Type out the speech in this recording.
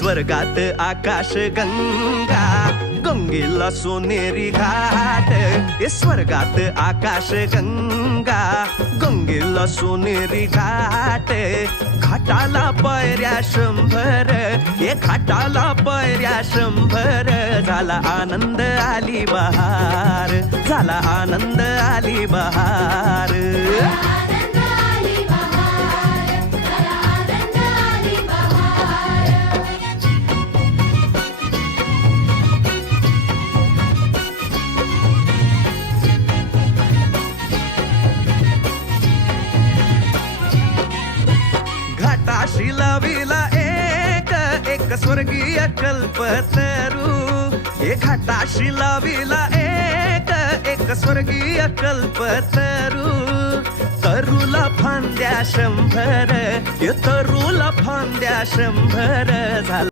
स्वर्गात आकाश गंगा, गंगेला सोनेरी घाट. स्वर्गात आकाश गंगा, गंगेला सोनेरी घाट. घाटाला पायऱ्या 100, घाटाला पायऱ्या 100. झाला आनंद आली बहार, झाला आनंद आली बहार. घाटाशी लाविला एक स्वर्गीय कल्पतरू. घाटाशी लाविला एक स्वर्गीय कल्पतरू. तरूला फांद्या 100, तरूला फांद्या 100. झाला